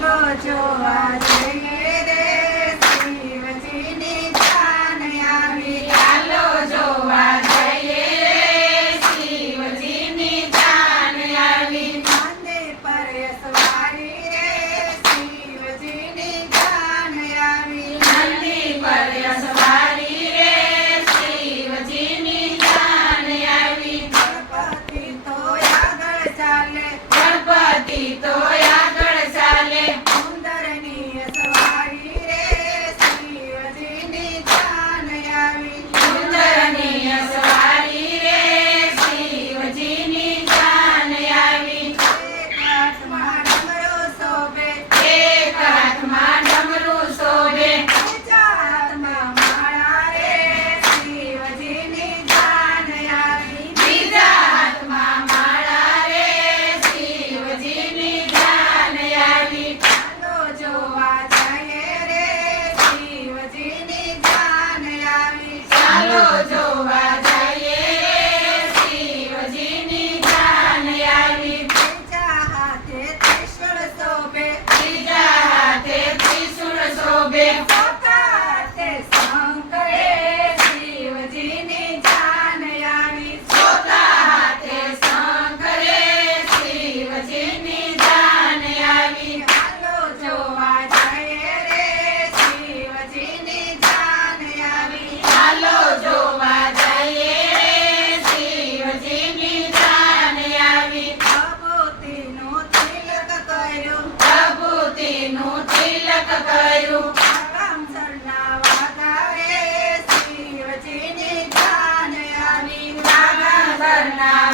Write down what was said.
ચાલો જોવા Karena